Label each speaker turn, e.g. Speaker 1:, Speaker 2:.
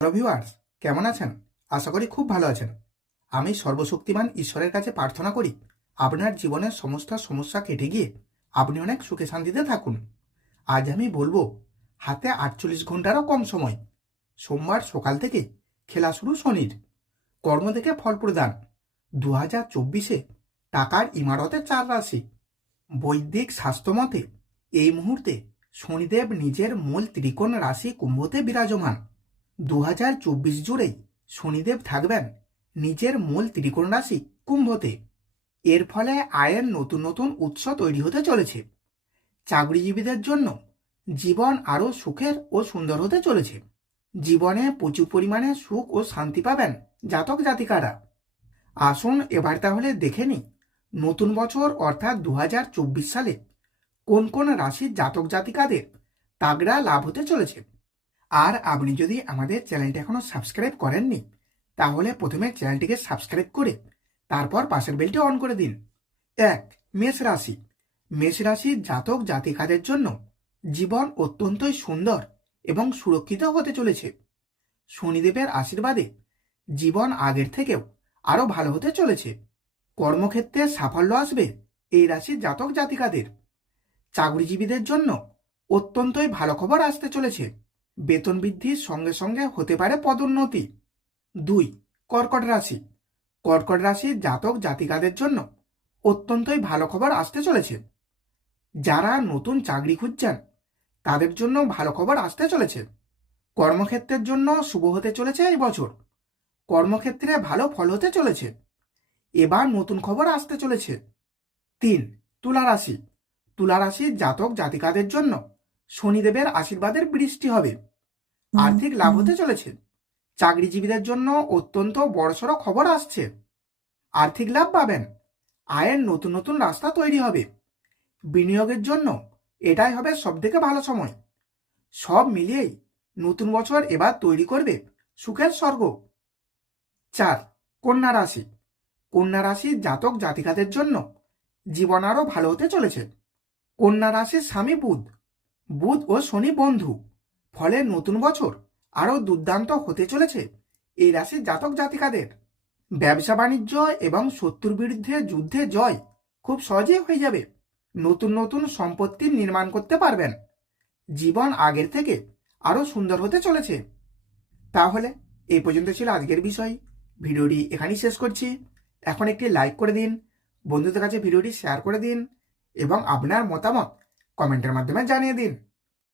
Speaker 1: Hello viewers কেমন আছেন? আশা করি খুব ভালো আছেন। আমি সর্বশক্তিমান ঈশ্বরের কাছে প্রার্থনা করি, আপনার জীবনের সমস্ত সমস্যা কেটে গিয়ে আপনি অনেক সুখে শান্তিতে থাকুন। আজ আমি বলব, হাতে আটচল্লিশ ঘন্টারও কম সময়। সোমবার সকাল থেকে খেলা শুরু শনির। কর্ম থেকে ফল প্রদান। দু হাজার চব্বিশে টাকার ইমারতে চার রাশি। বৈদিক স্বাস্থ্যমতে এই মুহূর্তে শনিদেব নিজের মূল ত্রিকোণ রাশি কুম্ভতে বিরাজমান। দু হাজার চব্বিশ জুড়েই শনিদেব থাকবেন নিজের মূল ত্রিকোণ রাশি কুম্ভতে। এর ফলে আয়ের নতুন নতুন উৎস তৈরি হতে চলেছে। চাকরিজীবীদের জন্য জীবন আরও সুখের ও সুন্দর হতে চলেছে। জীবনে প্রচুর পরিমাণে সুখ ও শান্তি পাবেন জাতক জাতিকারা। আসুন এবার তাহলে দেখে নিই নতুন বছর অর্থাৎ দু হাজার চব্বিশ সালে কোন কোন রাশির জাতক জাতিকাদের তাগড়া লাভ হতে চলেছে। আর আপনি যদি আমাদের চ্যানেলটি এখনও সাবস্ক্রাইব করেননি, তাহলে প্রথমে চ্যানেলটিকে সাবস্ক্রাইব করে তারপর পাশের বেলটি অন করে দিন। এক, মেষ রাশি। মেষ রাশির জাতক জাতিকাদের জন্য জীবন অত্যন্তই সুন্দর এবং সুরক্ষিত হতে চলেছে। শনিদেবের আশীর্বাদে জীবন আগের থেকেও আরও ভালো হতে চলেছে। কর্মক্ষেত্রে সাফল্য আসবে এই রাশির জাতক জাতিকাদের। চাকরিজীবীদের জন্য অত্যন্তই ভালো খবর আসতে চলেছে। বেতন বৃদ্ধির সঙ্গে সঙ্গে হতে পারে পদোন্নতি। দুই, কর্কট রাশি। কর্কট রাশির জাতক জাতিকাদের জন্য অত্যন্তই ভালো খবর আসতে চলেছে। যারা নতুন চাকরি খুঁজছেন, তাদের জন্য ভালো খবর আসতে চলেছে। কর্মক্ষেত্রের জন্য শুভ হতে চলেছে এই বছর। কর্মক্ষেত্রে ভালো ফল হতে চলেছে। এবার নতুন খবর আসতে চলেছে। তিন, তুলা রাশি। তুলা রাশির জাতক জাতিকাদের জন্য শনিদেবের আশীর্বাদের বৃষ্টি হবে। আর্থিক লাভ হতে চলেছে। চাকরিজীবীদের জন্য অত্যন্ত বড়সড় খবর আসছে। আর্থিক লাভ পাবেন। আয়ের নতুন নতুন রাস্তা তৈরি হবে। বিনিয়োগের জন্য এটাই হবে সবথেকে ভালো সময়। সব মিলিয়েই নতুন বছর এবার তৈরি করবে সুখের স্বর্গ। চার কন্যা রাশি। কন্যা রাশির জাতক জাতিকাদের জন্য জীবন আরও ভালো হতে চলেছে। কন্যা রাশির স্বামী বুধ। বুধ ও শনি বন্ধু। ফলে নতুন বছর আরও দুর্দান্ত হতে চলেছে এই রাশির জাতক জাতিকাদের। ব্যবসা বাণিজ্য এবং শত্রুর বিরুদ্ধে যুদ্ধে জয় খুব সহজেই হয়ে যাবে। নতুন নতুন সম্পত্তি নির্মাণ করতে পারবেন। জীবন আগের থেকে আরও সুন্দর হতে চলেছে। তাহলে এই পর্যন্ত ছিল আজকের বিষয়। ভিডিওটি এখানেই শেষ করছি। এখন একটি লাইক করে দিন, বন্ধুদের কাছে ভিডিওটি শেয়ার করে দিন এবং আপনার মতামত কমেন্টের মাধ্যমে জানিয়ে দিন।